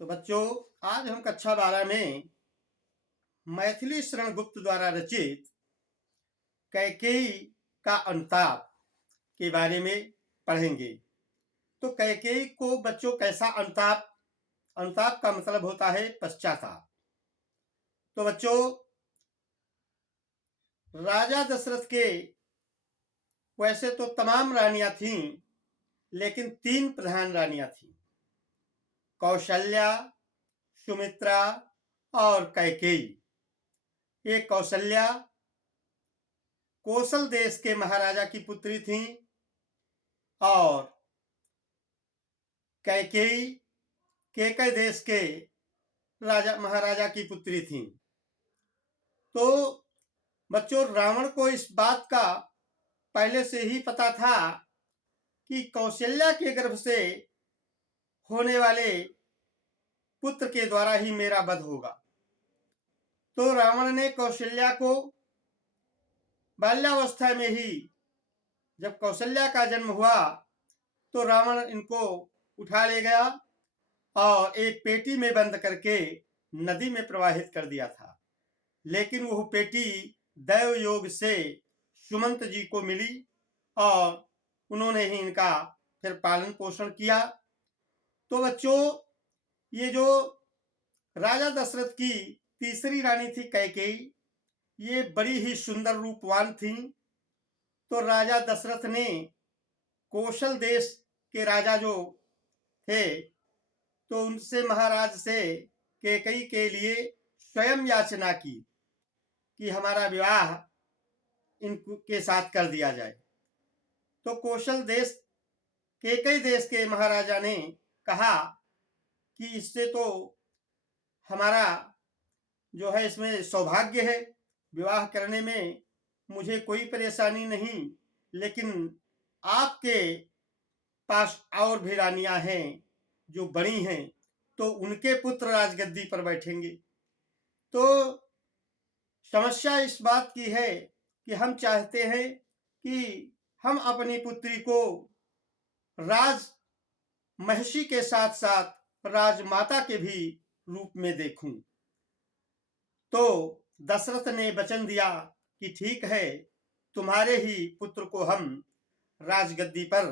तो बच्चों, आज हम कक्षा 12 में मैथिली शरण गुप्त द्वारा रचित कैकेयी का अनुताप के बारे में पढ़ेंगे। तो कैकेयी को बच्चों कैसा अनुताप, अनुताप का मतलब होता है पश्चाताप। तो बच्चों, राजा दशरथ के वैसे तो तमाम रानियां थीं, लेकिन 3 प्रधान रानियां थीं, कौशल्या, सुमित्रा और कैकेयी। ये कौशल्या कोसल देश के महाराजा की पुत्री थीं और कैकेयी केकय देश के राजा महाराजा की पुत्री थीं। तो बच्चों, रावण को इस बात का पहले से ही पता था कि कौशल्या के गर्भ से होने वाले पुत्र के द्वारा ही मेरा वध होगा। तो रावण ने कौशल्या को बाल्यावस्था में ही, जब कौशल्या का जन्म हुआ, तो रावण इनको उठा ले गया और एक पेटी में बंद करके नदी में प्रवाहित कर दिया था। लेकिन वह पेटी दैव योग से सुमंत जी को मिली और उन्होंने ही इनका फिर पालन पोषण किया। तो बच्चों, ये जो राजा दशरथ की तीसरी रानी थी कैकेयी, ये बड़ी ही सुंदर रूपवान थी। तो राजा दशरथ ने कौशल देश के राजा जो थे, तो उनसे महाराज से कैकेयी के लिए स्वयं याचना की कि हमारा विवाह इनके साथ कर दिया जाए। तो कौशल देश कैकेयी देश के महाराजा ने कहा कि इससे तो हमारा जो है इसमें सौभाग्य है, विवाह करने में मुझे कोई परेशानी नहीं, लेकिन आपके पास और भी रानियां हैं जो बड़ी हैं, तो उनके पुत्र राजगद्दी पर बैठेंगे। तो समस्या इस बात की है कि हम चाहते हैं कि हम अपनी पुत्री को राज महिषी के साथ साथ राजमाता के भी रूप में देखूं। तो दशरथ ने वचन दिया कि ठीक है, तुम्हारे ही पुत्र को हम राजगद्दी पर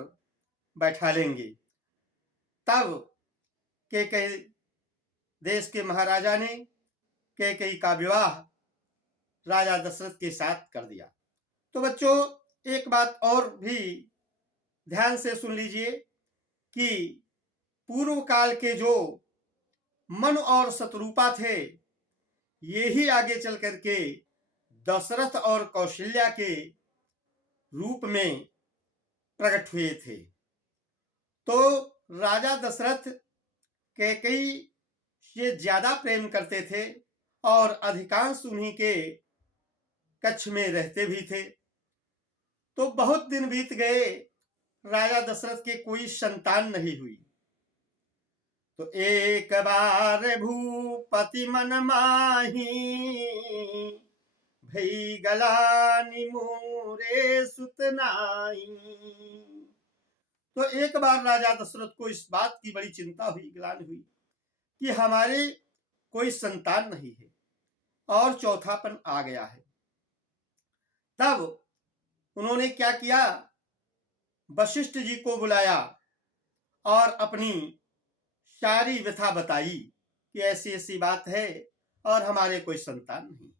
बैठा लेंगे। तब कैकेयी देश के महाराजा ने कैकेयी का विवाह राजा दशरथ के साथ कर दिया। तो बच्चों, एक बात और भी ध्यान से सुन लीजिए कि पूर्व काल के जो मनु और शत्रुपा थे, ये ही आगे चल करके दशरथ और कौशल्या के रूप में प्रकट हुए थे। तो राजा दशरथ कैकेयी से ज्यादा प्रेम करते थे और अधिकांश उन्हीं के कक्ष में रहते भी थे। तो बहुत दिन बीत गए, राजा दशरथ के कोई संतान नहीं हुई। तो एक बार भूपति मन माही, भई गलानि मोरे सुत नाई। तो एक बार राजा दशरथ को इस बात की बड़ी चिंता हुई, ग्लानि हुई कि हमारे कोई संतान नहीं है और चौथापन आ गया है। तब उन्होंने क्या किया, वशिष्ठ जी को बुलाया और अपनी सारी व्यथा बताई कि ऐसी ऐसी बात है और हमारे कोई संतान नहीं।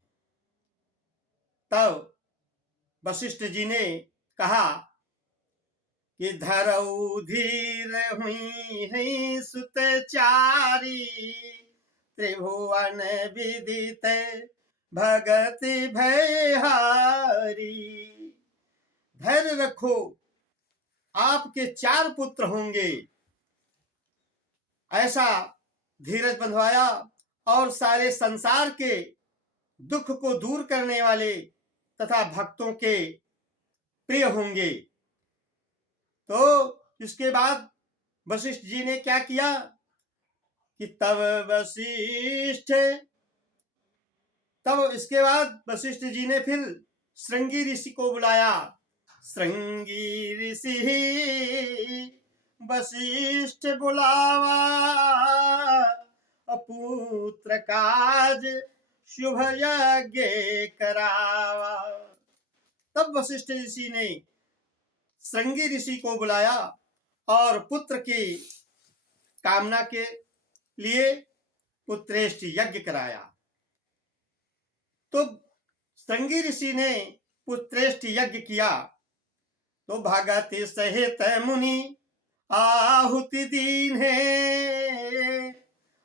तब वशिष्ठ जी ने कहा कि धरऊ धीर हुई है सुत चारी, त्रिभुवन विदित भगति भयहारी। धैर्य रखो, आपके 4 पुत्र होंगे। ऐसा धीरज बंधवाया और सारे संसार के दुख को दूर करने वाले तथा भक्तों के प्रिय होंगे। तो इसके बाद वशिष्ठ जी ने क्या किया कि तब इसके बाद वशिष्ठ जी ने फिर श्रृंगी ऋषि को बुलाया। श्रृंगी ऋषि वशिष्ठ बुलावा, पुत्र काज शुभ यज्ञ करावा। तब वशिष्ठ ऋषि ने श्रृंगी ऋषि को बुलाया और पुत्र की कामना के लिए पुत्रेष्ट यज्ञ कराया। तो श्रृंगी ऋषि ने पुत्रेष्ट यज्ञ किया तो भगत सहित मुनि आहुति दीन्हे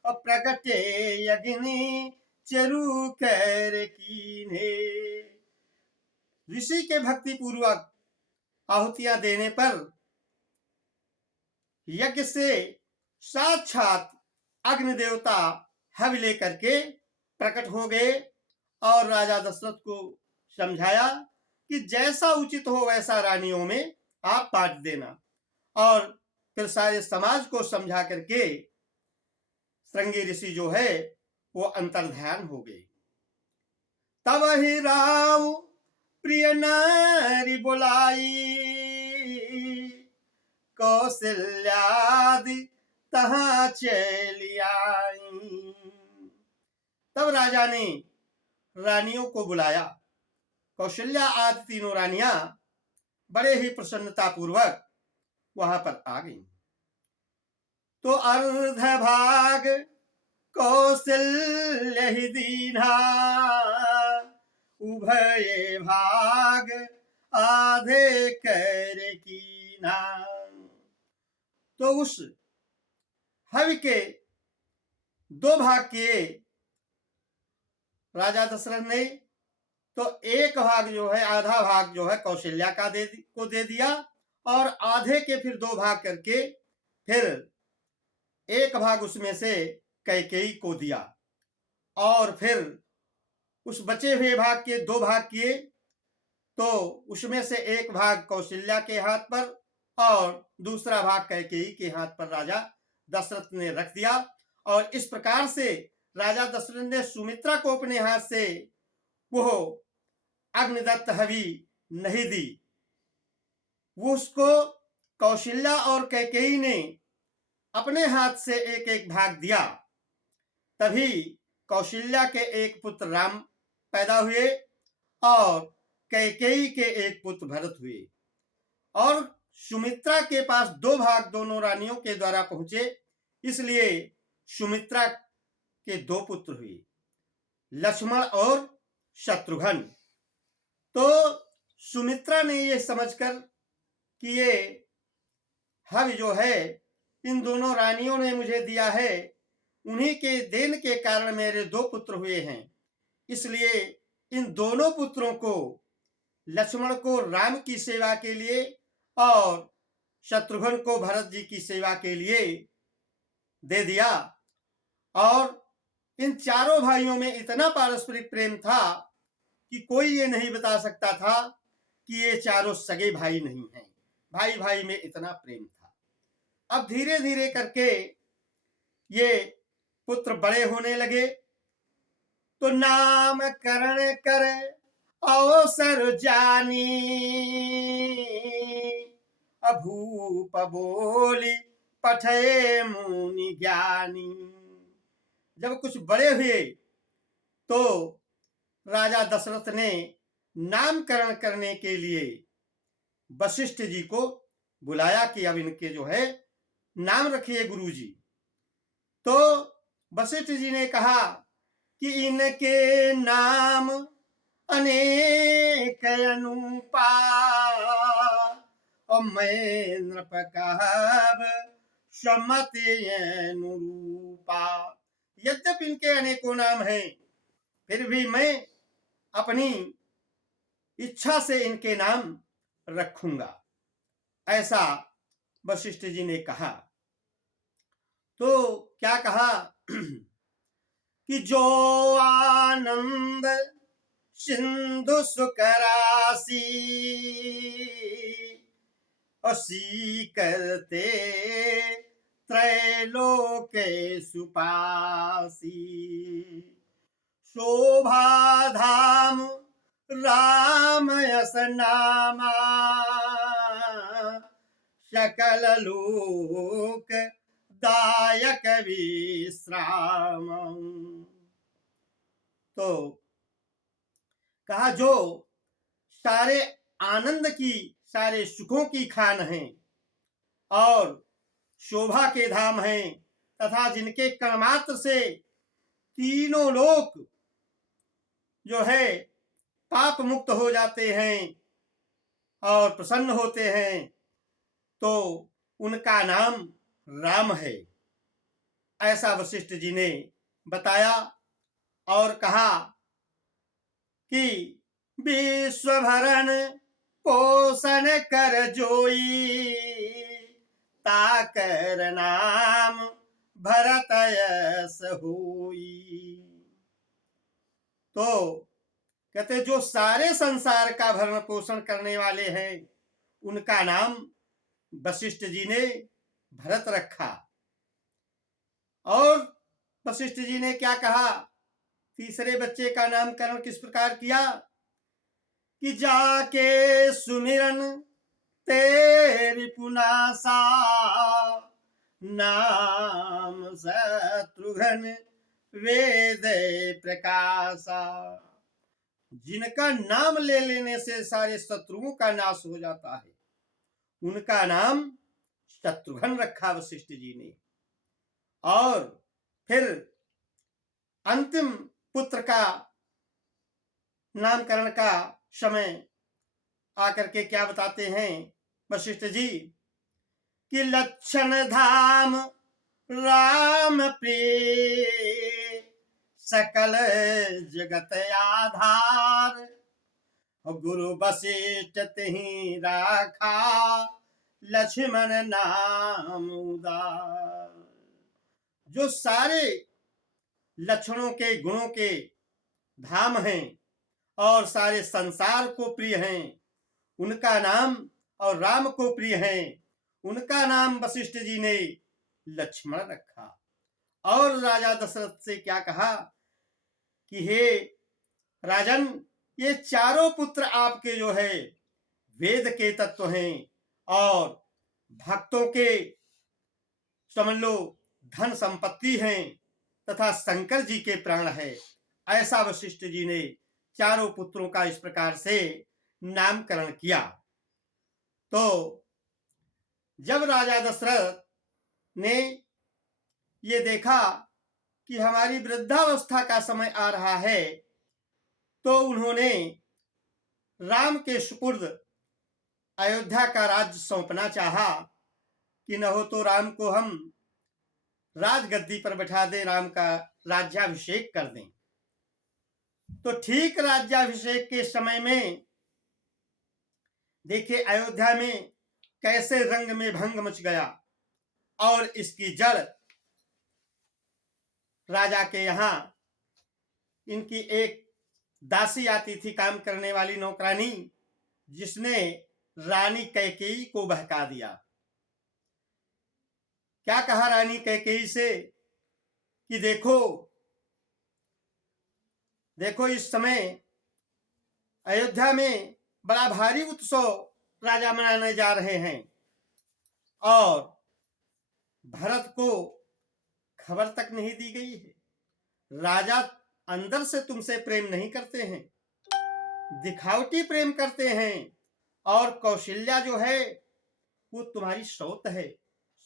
प्रगटे यज्ञनि चरु कर कीन्हे। ऋषि के भक्ति पूर्वक आहुतियां देने पर यज्ञ से साक्षात अग्नि देवता हवि लेकर के प्रकट हो गए और राजा दशरथ को समझाया कि जैसा उचित हो वैसा रानियों में आप बांट देना। और फिर सारे समाज को समझा करके श्रृंगी ऋषि जो है वो अंतर्ध्यान हो गए। तब ही राम प्रिय नारी बुलाई कौशल्यादि तहां चली आई। तब राजा ने रानियों को बुलाया। कौशल्या आदि तीनों रानियां बड़े ही प्रसन्नता पूर्वक वहां पर आ गई। तो अर्ध भाग कौशल्य ही दीन्हा उभय भाग आधे कर कीन्हा। तो उस हवि के दो भाग किए राजा दशरथ ने। तो एक भाग जो है, आधा भाग जो है कौशल्या को दे दिया और आधे के फिर दो भाग करके फिर एक भाग उसमें से कैकेयी को दिया और फिर उस बचे हुए भाग के दो भाग किए। तो उसमें से एक भाग कौशल्या के हाथ पर और दूसरा भाग कैकेयी के हाथ पर राजा दशरथ ने रख दिया। और इस प्रकार से राजा दशरथ ने सुमित्रा को अपने हाथ से वो अग्निदत्त हवि नहीं दी, वो उसको कौशल्या और कैकेयी ने अपने हाथ से एक एक भाग दिया। तभी कौशल्या के एक पुत्र राम पैदा हुए और कैकेयी के एक पुत्र भरत हुए। और सुमित्रा के पास दो भाग दोनों रानियों के द्वारा पहुंचे, इसलिए सुमित्रा के दो पुत्र हुए, लक्ष्मण और शत्रुघ्न। तो सुमित्रा ने यह समझकर कि ये हवि जो है इन दोनों रानियों ने मुझे दिया है, उन्हीं के देन के कारण मेरे दो पुत्र हुए हैं, इसलिए इन दोनों पुत्रों को, लक्ष्मण को राम की सेवा के लिए और शत्रुघ्न को भरत जी की सेवा के लिए दे दिया। और इन चारों भाइयों में इतना पारस्परिक प्रेम था कि कोई ये नहीं बता सकता था कि ये चारों सगे भाई नहीं हैं। भाई भाई में इतना प्रेम था। अब धीरे धीरे करके ये पुत्र बड़े होने लगे तो नामकरण कर अवसर जानी अभूप बोली पठे मुनि ज्ञानी। जब कुछ बड़े हुए तो राजा दशरथ ने नामकरण करने के लिए वशिष्ठ जी को बुलाया कि अब इनके जो है नाम रखिए गुरुजी। तो वशिष्ठ जी ने कहा कि इनके नाम अनेक अनुपा और मैं नृप कहब सम्मति अनुरूपा। यद्यपि इनके अनेकों नाम हैं, फिर भी मैं अपनी इच्छा से इनके नाम रखूंगा, ऐसा वशिष्ठ जी ने कहा। तो क्या कहा कि जो आनंद सिंधु सुकरासी असी करते त्रैलोके सुपासी शोभा धाम राम यस नामा सकल लोक सुखदायक विश्राम। तो कहा जो सारे आनंद की, सारे सुखों की खान हैं और शोभा के धाम हैं, तथा जिनके कर्मात्र से तीनों लोक जो है पाप मुक्त हो जाते हैं और प्रसन्न होते हैं, तो उनका नाम राम है। ऐसा वशिष्ठ जी ने बताया और कहा कि विश्व भरण पोषण कर जोई, ताकर नाम भरत यस होई। तो कहते जो सारे संसार का भरण पोषण करने वाले हैं, उनका नाम वशिष्ठ जी ने भरत रखा। और वशिष्ठ जी ने क्या कहा, तीसरे बच्चे का नामकरण किस प्रकार किया कि जाके सुमिरन तेरी पुनासा, नाम शत्रुघ्न वेद प्रकाशा। जिनका नाम ले लेने से सारे शत्रुओं का नाश हो जाता है, उनका नाम शत्रुघ्न रखा वशिष्ठ जी ने। और फिर अंतिम पुत्र का नामकरण का समय आकर के क्या बताते हैं वशिष्ठ जी कि लक्षण धाम राम प्रिय, सकल जगत आधार, गुरु वशिष्ठ तिहि राखा, लक्ष्मण नाम उदार। जो सारे लक्षणों के गुणों के धाम हैं और सारे संसार को प्रिय हैं, उनका नाम, और राम को प्रिय हैं, उनका नाम वशिष्ठ जी ने लक्ष्मण रखा। और राजा दशरथ से क्या कहा कि हे राजन, ये चारों पुत्र आपके जो है वेद के तत्व हैं और भक्तों के समझ लो धन संपत्ति हैं, तथा शंकर जी के प्राण है। ऐसा वशिष्ठ जी ने चारों पुत्रों का इस प्रकार से नामकरण किया। तो जब राजा दशरथ ने ये देखा कि हमारी वृद्धावस्था का समय आ रहा है, तो उन्होंने राम के सुपुर्द अयोध्या का राज्य सौंपना चाहा कि न हो तो राम को हम राजगद्दी पर बैठा दें, राम का राज्याभिषेक कर दें। तो ठीक राज्याभिषेक के समय में देखिए अयोध्या में कैसे रंग में भंग मच गया, और इसकी जड़ राजा के यहाँ इनकी एक दासी आती थी, काम करने वाली नौकरानी, जिसने रानी कैकेयी को बहका दिया। क्या कहा रानी कैकेयी से कि देखो देखो इस समय अयोध्या में बड़ा भारी उत्सव राजा मनाने जा रहे हैं, और भरत को खबर तक नहीं दी गई है। राजा अंदर से तुमसे प्रेम नहीं करते हैं, दिखावटी प्रेम करते हैं, और कौशल्या जो है वो तुम्हारी सौत है,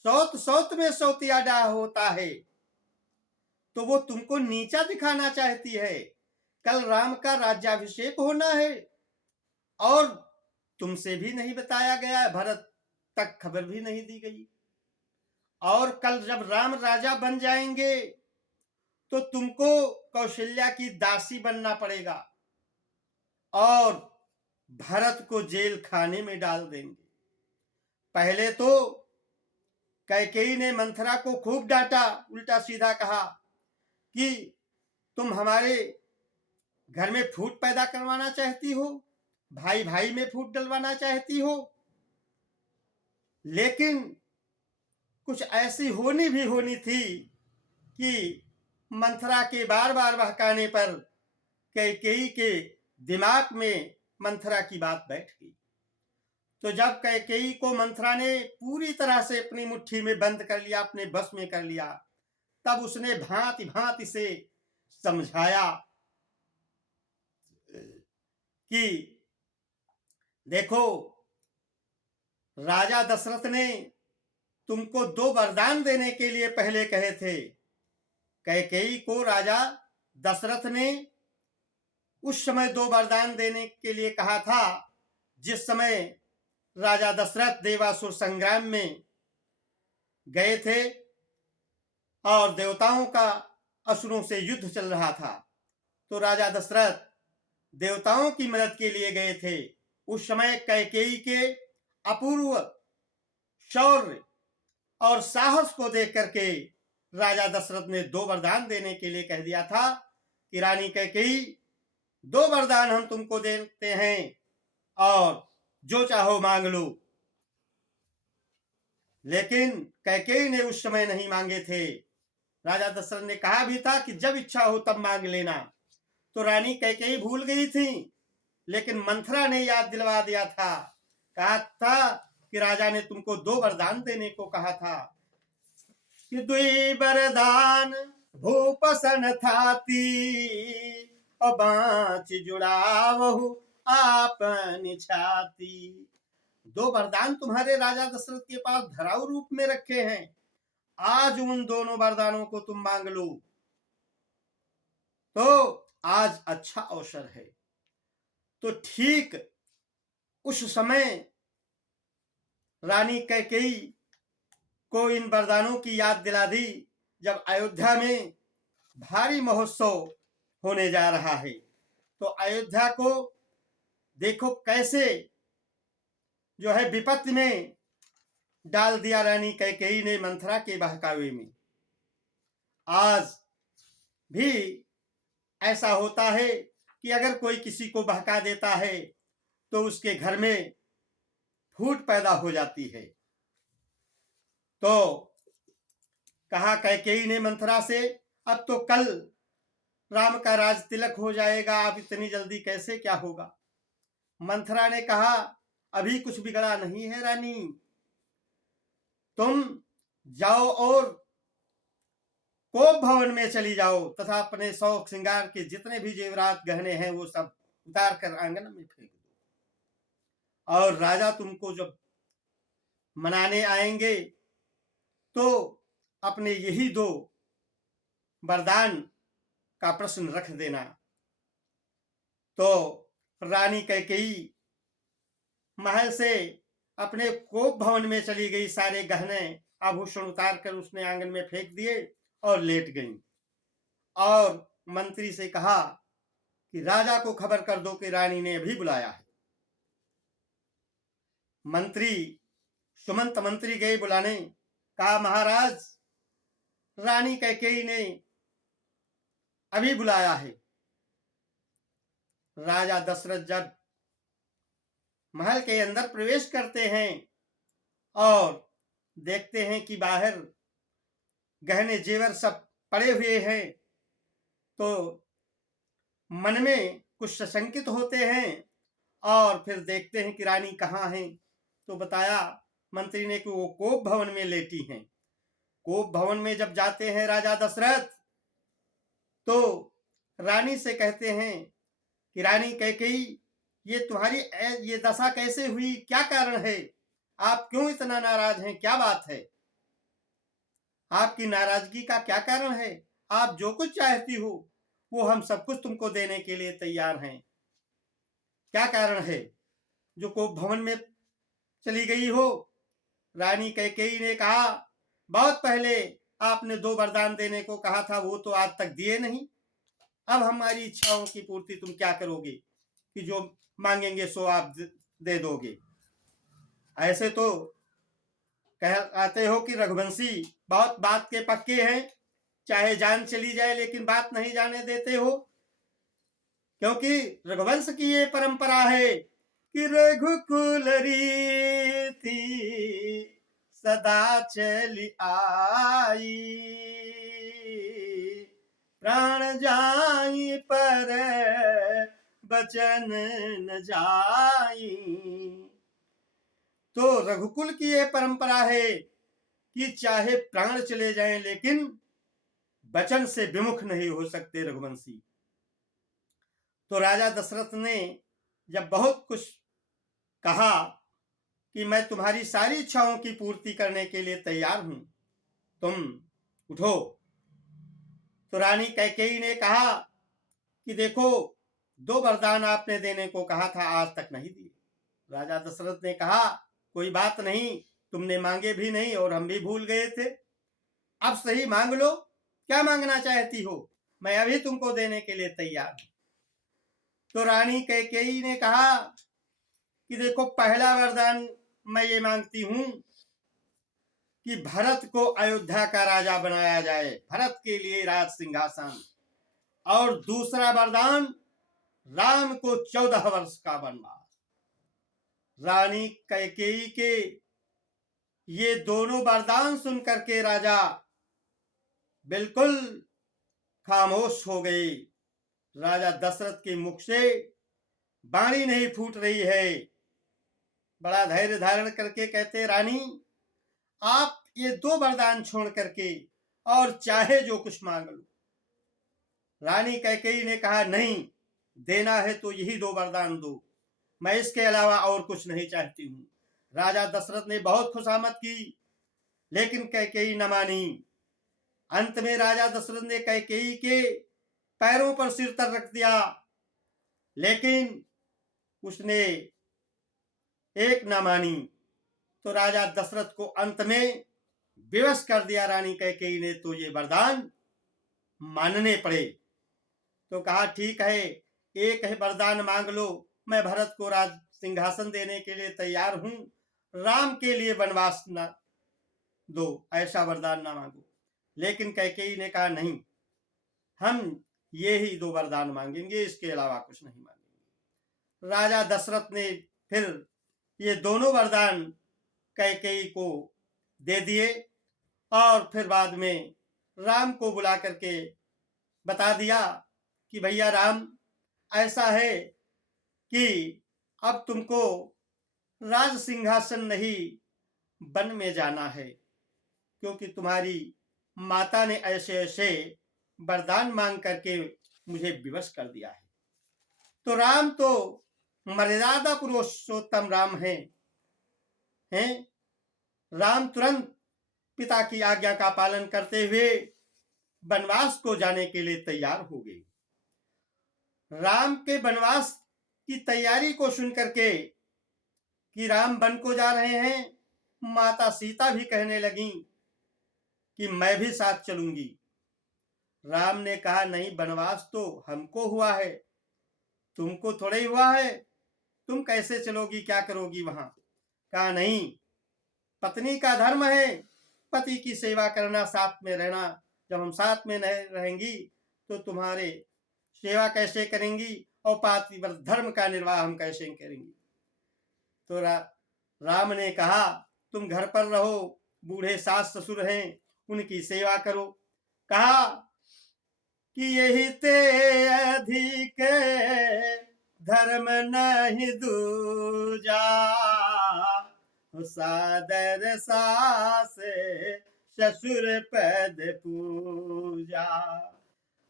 सौत सौत में सौतिया डाह होता है, तो वो तुमको नीचा दिखाना चाहती है। कल राम का राज्याभिषेक होना है और तुमसे भी नहीं बताया गया है, भरत तक खबर भी नहीं दी गई, और कल जब राम राजा बन जाएंगे तो तुमको कौशल्या की दासी बनना पड़ेगा और भरत को जेल खाने में डाल देंगे। पहले तो कैकेयी ने मंथरा को खूब डांटा, उल्टा सीधा कहा कि तुम हमारे घर में फूट पैदा करवाना चाहती हो, भाई भाई में फूट डलवाना चाहती हो। लेकिन कुछ ऐसी होनी भी होनी थी कि मंथरा के बार बार बहकाने पर कैकेयी के दिमाग में मंथरा की बात बैठ गई। तो जब कैकेयी को मंथरा ने पूरी तरह से अपनी मुट्ठी में बंद कर लिया, अपने बस में कर लिया, तब उसने भांति भांति से समझाया कि देखो, राजा दशरथ ने तुमको 2 वरदान देने के लिए पहले कहे थे। कैकेयी को राजा दशरथ ने उस समय 2 वरदान देने के लिए कहा था जिस समय राजा दशरथ देवासुर संग्राम में गए थे और देवताओं का असुरों से युद्ध चल रहा था। तो राजा दशरथ देवताओं की मदद के लिए गए थे। उस समय कैकेयी के अपूर्व शौर्य और साहस को देख करके राजा दशरथ ने 2 वरदान देने के लिए कह दिया था कि रानी कैकेयी, 2 वरदान हम तुमको देते हैं और जो चाहो मांग लो। लेकिन कैकेयी ने उस समय नहीं मांगे थे। राजा दशरथ ने कहा भी था कि जब इच्छा हो तब मांग लेना। तो रानी कैकेयी भूल गई थी, लेकिन मंथरा ने याद दिलवा दिया था। कहा था कि राजा ने तुमको 2 वरदान देने को कहा था कि 2 वरदान भूपसन थाती और बाँच जुड़ावहु आपन छाती। 2 वरदान तुम्हारे राजा दशरथ के पास धराऊ रूप में रखे हैं। आज उन दोनों वरदानों को तुम मांग लो। तो आज अच्छा अवसर है। तो ठीक उस समय रानी कैकेयी को इन वरदानों की याद दिला दी जब अयोध्या में भारी महोत्सव होने जा रहा है। तो अयोध्या को देखो कैसे जो है विपत्ति में डाल दिया रानी कैकेयी ने मंथरा के बहकावे में। आज भी ऐसा होता है कि अगर कोई किसी को बहका देता है तो उसके घर में फूट पैदा हो जाती है। तो कहा कैकेयी ने मंथरा से, अब तो कल राम का राज तिलक हो जाएगा, अब इतनी जल्दी कैसे क्या होगा। मंथरा ने कहा, अभी कुछ बिगड़ा नहीं है रानी, तुम जाओ और कोप भवन में चली जाओ तथा अपने शौक श्रृंगार के जितने भी जेवरात गहने हैं वो सब उतार कर आंगन में फेंक दो। और राजा तुमको जब मनाने आएंगे तो अपने यही 2 वरदान का प्रश्न रख देना। तो रानी कैकेयी महल से अपने कोप भवन में चली गई, सारे गहने आभूषण उतार कर उसने आंगन में फेंक दिए और लेट गई। और मंत्री से कहा कि राजा को खबर कर दो कि रानी ने अभी बुलाया है। मंत्री सुमंत मंत्री गए बुलाने। कहा, महाराज रानी कैकेयी ने अभी बुलाया है। राजा दशरथ जब महल के अंदर प्रवेश करते हैं और देखते हैं कि बाहर गहने जेवर सब पड़े हुए हैं तो मन में कुछ सशंकित होते हैं और फिर देखते हैं कि रानी कहाँ है। तो बताया मंत्री ने कि वो कोप भवन में लेटी हैं। कोप भवन में जब जाते हैं राजा दशरथ तो रानी से कहते हैं कि रानी कैकेयी, ये तुम्हारी ये दशा कैसे हुई, क्या कारण है, आप क्यों इतना नाराज हैं, क्या बात है, आपकी नाराजगी का क्या कारण है, आप जो कुछ चाहती हो वो हम सब कुछ तुमको देने के लिए तैयार हैं, क्या कारण है जो कोप भवन में चली गई हो। रानी कैकेयी ने कहा, बहुत पहले आपने 2 वरदान देने को कहा था, वो तो आज तक दिए नहीं, अब हमारी इच्छाओं की पूर्ति तुम क्या करोगे कि जो मांगेंगे सो आप दे दोगे। ऐसे तो कहते हो कि रघुवंशी बहुत बात के पक्के हैं, चाहे जान चली जाए लेकिन बात नहीं जाने देते हो, क्योंकि रघुवंश की ये परंपरा है कि रघुकुल रीति सदा चली आई, प्राण जाई पर बचन न जाई, तो रघुकुल की यह परंपरा है कि चाहे प्राण चले जाएं लेकिन वचन से विमुख नहीं हो सकते रघुवंशी। तो राजा दशरथ ने जब बहुत कुछ कहा कि मैं तुम्हारी सारी इच्छाओं की पूर्ति करने के लिए तैयार हूं, तुम उठो। तो रानी कैकेयी ने कहा कि देखो, 2 वरदान आपने देने को कहा था, आज तक नहीं दिए। राजा दशरथ ने कहा कोई बात नहीं, तुमने मांगे भी नहीं और हम भी भूल गए थे। अब सही मांग लो, क्या मांगना चाहती हो, मैं अभी तुमको देने के लिए तैयार हूं। तो रानी कैकेयी ने कहा कि देखो, पहला वरदान मैं ये मांगती हूं कि भरत को अयोध्या का राजा बनाया जाए, भरत के लिए राज सिंहासन। और दूसरा वरदान, राम को 14 वर्ष का वनवास। रानी कैकेयी के ये दोनों वरदान सुन करके राजा बिल्कुल खामोश हो गए। राजा दशरथ के मुख से वाणी नहीं फूट रही है। बड़ा धैर्य धारण करके कहते, रानी आप ये 2 वरदान छोड़ करके और चाहे जो कुछ मांग लो। रानी कैकेयी ने कहा नहीं, देना है तो यही 2 वरदान दो, मैं इसके अलावा और कुछ नहीं चाहती हूं। राजा दशरथ ने बहुत खुशामद की लेकिन कैकेयी न मानी। अंत में राजा दशरथ ने कैकेयी के पैरों पर सिर तर रख दिया, लेकिन उसने एक न मानी। तो राजा दशरथ को अंत में विवश कर दिया रानी कैकेयी ने, तो ये वरदान मानने पड़े। तो कहा ठीक है, एक है वरदान मांग लो, मैं भरत को राज सिंहासन देने के लिए तैयार हूं, राम के लिए वनवास न दो, ऐसा वरदान ना मांगो। लेकिन कैकेयी ने कहा नहीं, हम ये ही 2 वरदान मांगेंगे, इसके अलावा कुछ नहीं मांगेंगे। राजा दशरथ ने फिर ये दोनों वरदान कैकेयी को दे दिए और फिर बाद में राम को बुला करके बता दिया कि भैया राम, ऐसा है कि अब तुमको राज सिंहासन नहीं, वन में जाना है, क्योंकि तुम्हारी माता ने ऐसे ऐसे वरदान मांग करके मुझे विवश कर दिया है। तो राम तो मर्यादा पुरुषोत्तम राम हैं। राम तुरंत पिता की आज्ञा का पालन करते हुए वनवास को जाने के लिए तैयार हो गए। राम के वनवास की तैयारी को सुन करके कि राम वन को जा रहे हैं, माता सीता भी कहने लगी कि मैं भी साथ चलूंगी। राम ने कहा नहीं, वनवास तो हमको हुआ है, तुमको थोड़ा ही हुआ है, तुम कैसे चलोगी, क्या करोगी वहां। कहा नहीं, पत्नी का धर्म है पति की सेवा करना, साथ में रहना। जब हम साथ में नहीं रहेंगी तो तुम्हारे सेवा कैसे करेंगी और पातिव्रत धर्म का निर्वाह हम कैसे करेंगी। तो राम ने कहा तुम घर पर रहो, बूढ़े सास ससुर हैं, उनकी सेवा करो। कहा कि यही ते अधिक धर्म नहीं दूजा, सादर सास ससुर पद पूजा।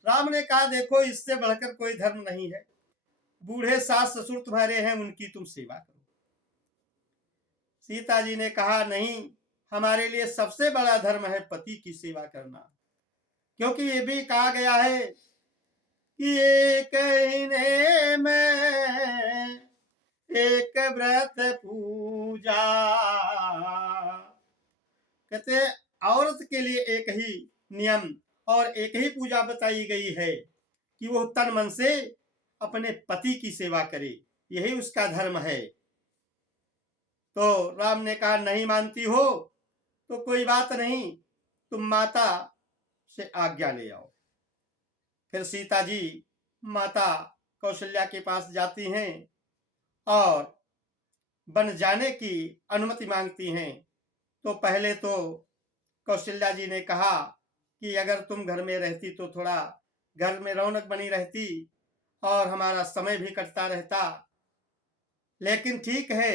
राम ने कहा देखो, इससे बढ़कर कोई धर्म नहीं है, बूढ़े सास ससुर तुम्हारे हैं, उनकी तुम सेवा करो। सीता जी ने कहा नहीं, हमारे लिए सबसे बड़ा धर्म है पति की सेवा करना, क्योंकि ये भी कहा गया है कि एक ही में एक व्रत पूजा। कहते औरत के लिए एक ही नियम और एक ही पूजा बताई गई है कि वो तन मन से अपने पति की सेवा करे, यही उसका धर्म है। तो राम ने कहा नहीं मानती हो तो कोई बात नहीं, तुम माता से आज्ञा ले आओ। फिर सीता जी माता कौशल्या के पास जाती हैं और वन जाने की अनुमति मांगती हैं। तो पहले तो कौशल्या जी ने कहा कि अगर तुम घर में रहती तो थोड़ा घर में रौनक बनी रहती और हमारा समय भी कटता रहता, लेकिन ठीक है,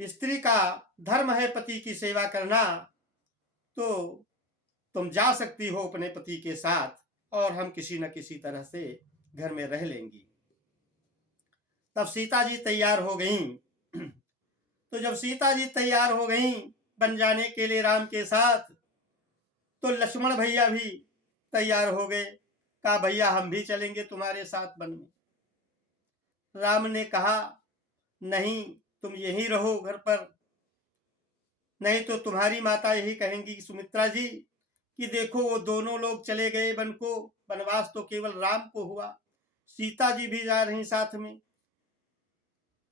स्त्री का धर्म है पति की सेवा करना, तो तुम जा सकती हो अपने पति के साथ और हम किसी न किसी तरह से घर में रह लेंगी। तब सीता जी तैयार हो गईं। तो जब सीता जी तैयार हो गईं बन जाने के लिए राम के साथ, तो लक्ष्मण भैया भी तैयार हो गए। कहा भैया हम भी चलेंगे तुम्हारे साथ वन में। राम ने कहा नहीं, तुम यहीं रहो घर पर, नहीं तो तुम्हारी माता यही कहेंगी कि सुमित्रा जी कि देखो वो दोनों लोग चले गए वन को, वनवास तो केवल राम को हुआ, सीता जी भी जा रही साथ में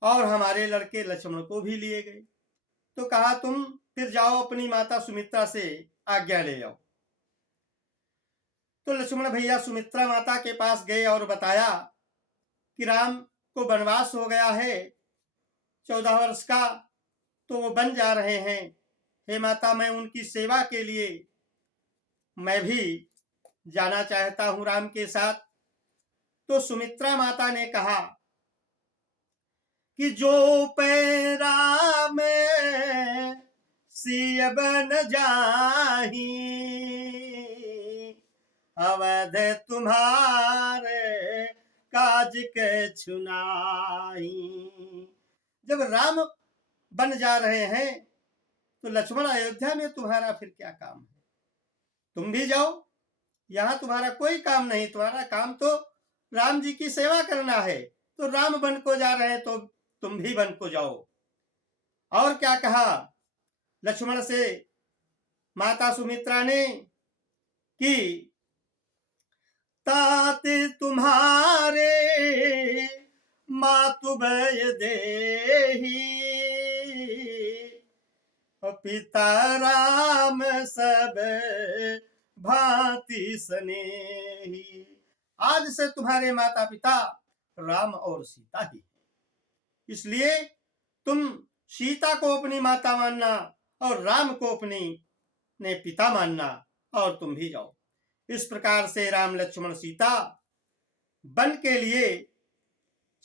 और हमारे लड़के लक्ष्मण को भी लिए गए। तो कहा तुम फिर जाओ अपनी माता सुमित्रा से आज्ञा ले आओ। तो लक्ष्मण भैया सुमित्रा माता के पास गए और बताया कि राम को वनवास हो गया है 14 वर्ष का, तो वो बन जा रहे हैं। हे माता, मैं उनकी सेवा के लिए मैं भी जाना चाहता हूं राम के साथ। तो सुमित्रा माता ने कहा कि जो पैरा में सिय बन जाही, अवध तुम्हारे काज के छुनाई। जब राम बन जा रहे हैं तो लक्ष्मण अयोध्या में तुम्हारा फिर क्या काम है? तुम भी जाओ, यहां तुम्हारा कोई काम नहीं, तुम्हारा काम तो राम जी की सेवा करना है। तो राम वन को जा रहे हैं तो तुम भी वन को जाओ। और क्या कहा लक्ष्मण से माता सुमित्रा ने कि तात तुम्हारे मातु भय देही, पिता राम सब भांति स्नेही। आज से तुम्हारे माता पिता राम और सीता ही, इसलिए तुम सीता को अपनी माता मानना और राम को अपनी ने पिता मानना और तुम भी जाओ। इस प्रकार से राम लक्ष्मण सीता वन के लिए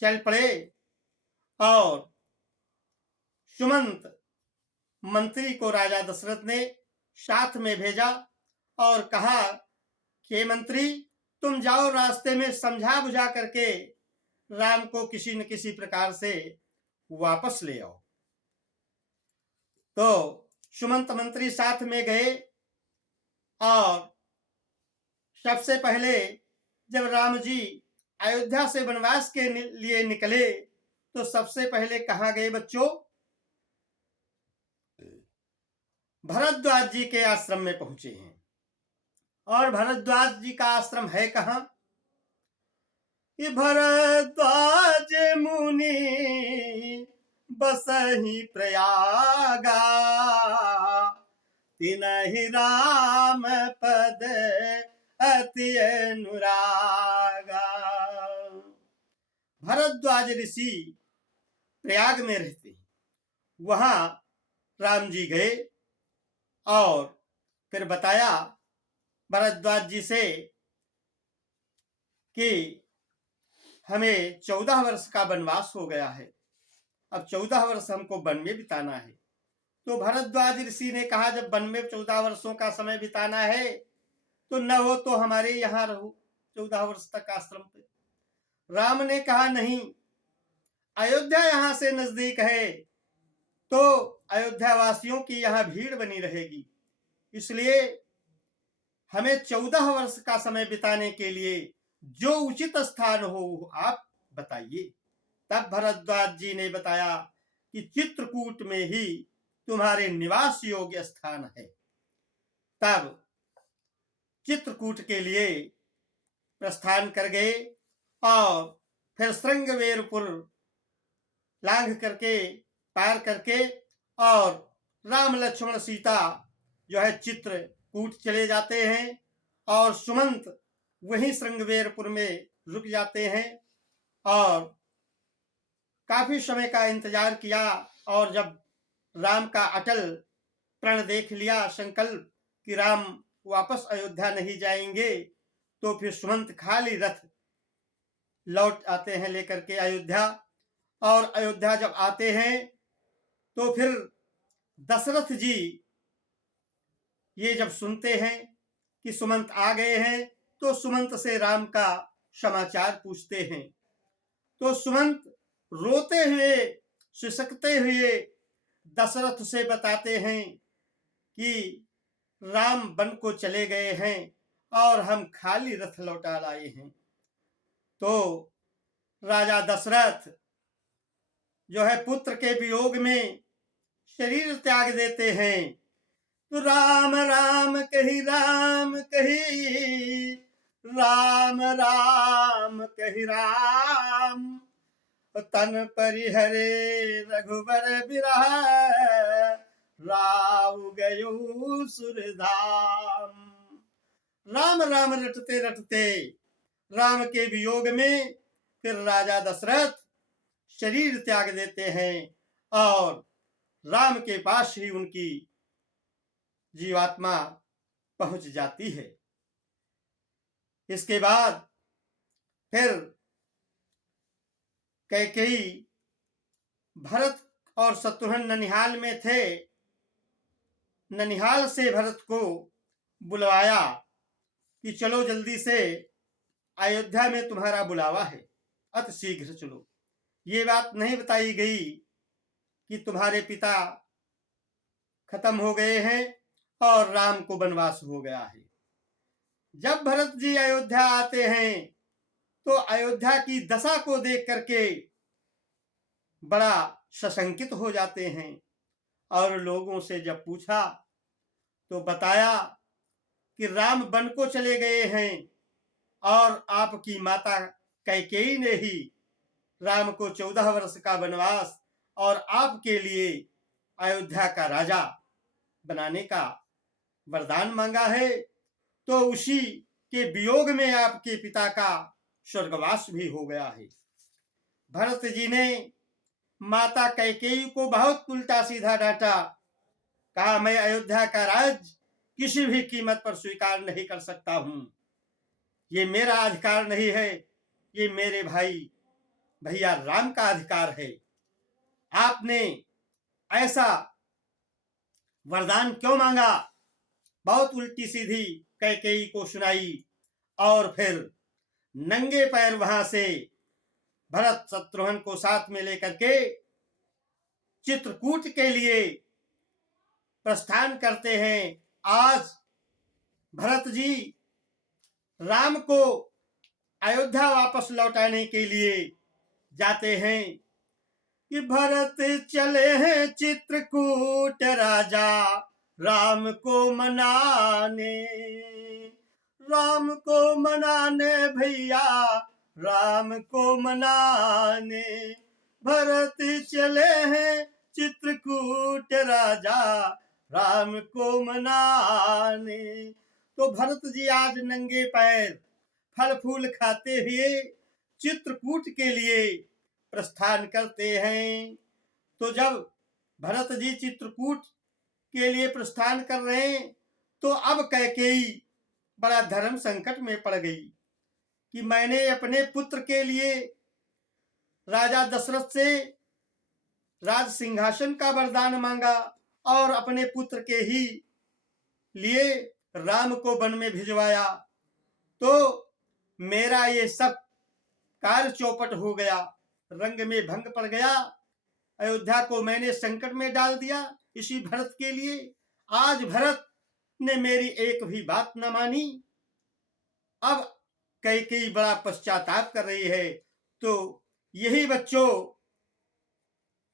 चल पड़े और सुमंत मंत्री को राजा दशरथ ने साथ में भेजा और कहा कि मंत्री तुम जाओ, रास्ते में समझा बुझा करके राम को किसी न किसी प्रकार से वापस ले आओ। तो सुमंत मंत्री साथ में गए और सबसे पहले जब राम जी अयोध्या से वनवास के लिए निकले तो सबसे पहले कहाँ गए बच्चों? भरद्वाज जी के आश्रम में पहुंचे हैं। और भरद्वाज जी का आश्रम है कहाँ? ये भरद्वाज मुनि बसहि प्रयागा, तिनहि राम पद अति अनुरागा। भरद्वाज ऋषि प्रयाग में रहते हैं, वहां राम जी गए और फिर बताया भरद्वाज जी से कि हमें 14 वर्ष का वनवास हो गया है, अब 14 वर्ष हमको वन में बिताना है। तो भरद्वाज ऋषि ने कहा जब वन में 14 वर्षों का समय बिताना है तो न हो तो हमारे यहाँ रहो 14 वर्ष तक आश्रम पे। राम ने कहा नहीं, अयोध्या यहाँ से नजदीक है तो अयोध्या वासियों की यहाँ भीड़ बनी रहेगी, इसलिए हमें 14 वर्ष का समय बिताने के लिए जो उचित स्थान हो आप बताइए। तब भरद्वाज जी ने बताया कि चित्रकूट में ही तुम्हारे निवास योग्य स्थान है। तब चित्रकूट के लिए प्रस्थान कर गए और फिर श्रृंगवेरपुर लांघ करके पार करके और राम लक्ष्मण सीता जो है चित्रकूट चले जाते हैं और सुमंत वहीं श्रृंगवेरपुर में रुक जाते हैं और काफी समय का इंतजार किया। और जब राम का अटल प्रण देख लिया, संकल्प कि राम वापस अयोध्या नहीं जाएंगे, तो फिर सुमंत खाली रथ लौट आते हैं लेकर के अयोध्या। और अयोध्या जब आते हैं तो फिर दशरथ जी ये जब सुनते हैं कि सुमंत आ गए हैं, तो सुमंत से राम का समाचार पूछते हैं। तो सुमंत रोते हुए, सिसकते हुए दशरथ से बताते हैं कि राम वन को चले गए हैं और हम खाली रथ लौटा लाए हैं। तो राजा दशरथ जो है पुत्र के वियोग में शरीर त्याग देते हैं। तो राम राम कही, राम कही, राम राम कही, राम तन परिहरे रघुबर बिरह, राव गयो सुरधाम। राम राम रटते रटते राम के वियोग में फिर राजा दशरथ शरीर त्याग देते हैं और राम के पास ही उनकी जीवात्मा पहुंच जाती है। इसके बाद फिर कैकेयी भरत और शत्रुघ्न ननिहाल में थे। ननिहाल से भरत को बुलवाया कि चलो जल्दी से, अयोध्या में तुम्हारा बुलावा है, अति शीघ्र चलो। ये बात नहीं बताई गई कि तुम्हारे पिता खत्म हो गए हैं और राम को वनवास हो गया है। जब भरत जी अयोध्या आते हैं तो अयोध्या की दशा को देख करके बड़ा सशंकित हो जाते हैं और लोगों से जब पूछा तो बताया कि राम वन को चले गए हैं और आपकी माता कैकेयी ने ही राम को 14 वर्ष का वनवास और आपके लिए अयोध्या का राजा बनाने का वरदान मांगा है। तो उसी के वियोग में आपके पिता का स्वर्गवास भी हो गया है। भरत जी ने माता कैकेयी को बहुत उल्टा सीधा डांटा, कहा मैं अयोध्या का राज किसी भी कीमत पर स्वीकार नहीं कर सकता हूं, ये मेरा अधिकार नहीं है, ये मेरे भाई भैया राम का अधिकार है। आपने ऐसा वरदान क्यों मांगा? बहुत उल्टी सीधी कैकेयी को सुनाई और फिर नंगे पैर वहां से भरत शत्रुघ्न को साथ में लेकर के चित्रकूट के लिए प्रस्थान करते हैं। आज भरत जी राम को अयोध्या वापस लौटाने के लिए जाते हैं कि भरत चले हैं चित्रकूट राजा राम को मनाने, राम को मनाने भैया, राम को मनाने, भरत चले हैं चित्रकूट राजा राम को मनाने। तो भरत जी आज नंगे पैर फल फूल खाते हुए चित्रकूट के लिए प्रस्थान करते हैं। तो जब भरत जी चित्रकूट के लिए प्रस्थान कर रहे हैं तो अब कैकेयी बड़ा धर्म संकट में पड़ गई कि मैंने अपने पुत्र के लिए राजा दशरथ से राज सिंहासन का वरदान मांगा और अपने पुत्र के ही लिए राम को वन में भिजवाया, तो मेरा ये सब कार्य चौपट हो गया, रंग में भंग पड़ गया। अयोध्या को मैंने संकट में डाल दिया इसी भरत के लिए। आज भरत ने मेरी एक भी बात न मानी। अब कैकेयी बड़ा पश्चाताप कर रही है। तो यही बच्चों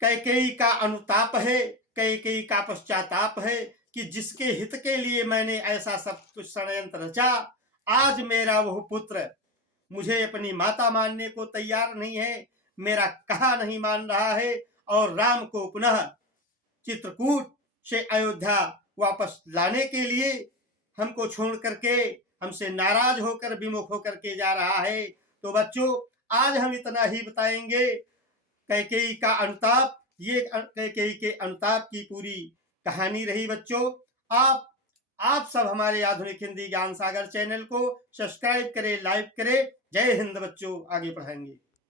कैकेयी का अनुताप है, कैकेयी का पश्चाताप है कि जिसके हित के लिए मैंने ऐसा सब कुछ षड्यंत्र रचा, आज मेरा वह पुत्र मुझे अपनी माता मानने को तैयार नहीं है, मेरा कहा नहीं मान रहा है और राम को पुनः चित्रकूट से अयोध्या वापस लाने के लिए हमको छोड़ करके हमसे नाराज होकर विमुख होकर के जा रहा है। तो बच्चों आज हम इतना ही बताएंगे कैकेयी का अनुताप। ये कैकेयी के अनुताप की पूरी कहानी रही। बच्चों आप सब हमारे आधुनिक हिंदी ज्ञान सागर चैनल को सब्सक्राइब करें, लाइक करें। जय हिंद बच्चों, आगे पढ़ाएंगे।